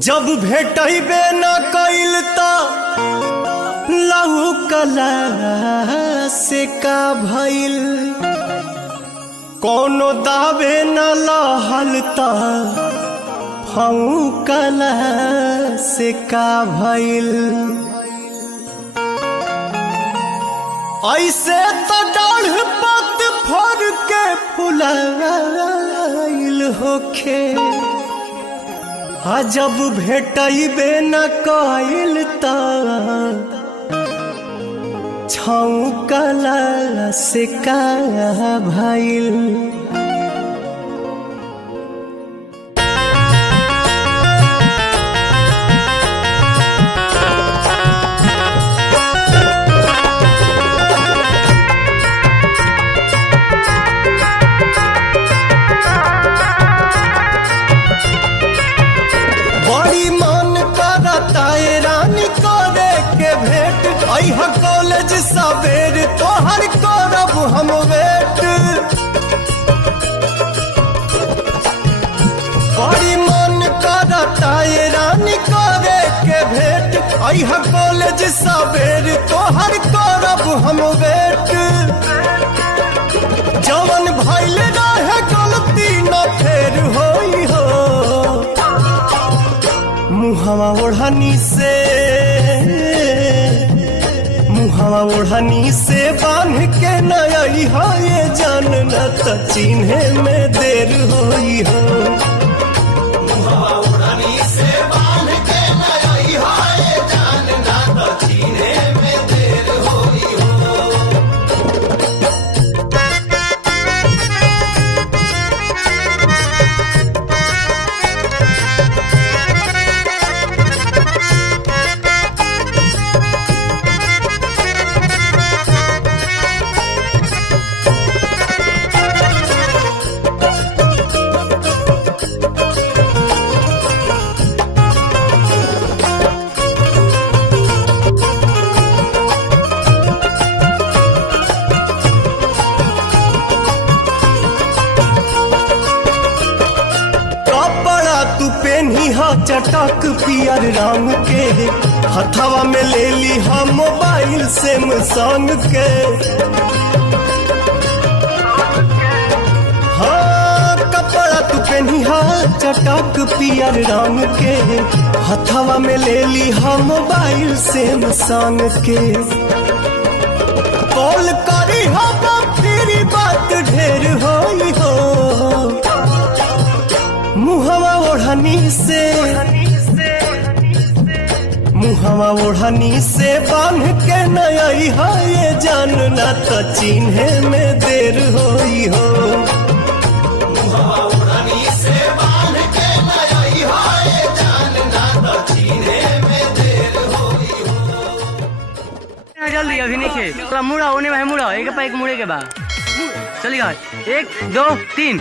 जब भेटबे न कइल त लहू कला से का भइल, कोनो दावे न लहल त फऊ कला से का भइल। ऐसे तो डाढ़ पत फर के फुलाइल होखे, जब भेटबे न कइल त छौकला से का भइल। बड़ी मन करता रानी करे के भेंट, अइहा कॉलेज सवेर तोहर करब हम वेट। बड़ी मन करता रानी करे के भेंट, अइहा कॉलेज सवेर तोहर करब हम वेट। जवन भइल रहे गलती न फेर होई हो, मुहवा ओढ़नी से बांध के नई हो, ये जान न त चिन्हे में देर होई हो। मुहवा ओढ़नी से बांध के नई हो, ये जान न त चिन्हे में देर होई हो। तू पेनी हा चटक पियर रंग के, हथवा में ले ली हा मोबाइल सैमसंग के। हाँ कपड़ा तू पेनी हा चटक पियर रंग के, हथवा में ले ली हा मोबाइल सैमसंग के। कॉल करी हा फिर बात ढेर होई हो, मुहवा ओढ़नी से बांध के नई हो, ये जान न त चिन्हे में देर होई हो। मुहवा ओढ़नी से बांध के नई हो, ये जान न त चिन्हे में देर होई हो। जल्दी अभी नहीं खे मुड़ा होने में मुड़ा एक मुड़े के बाद चलिए 1 2 3।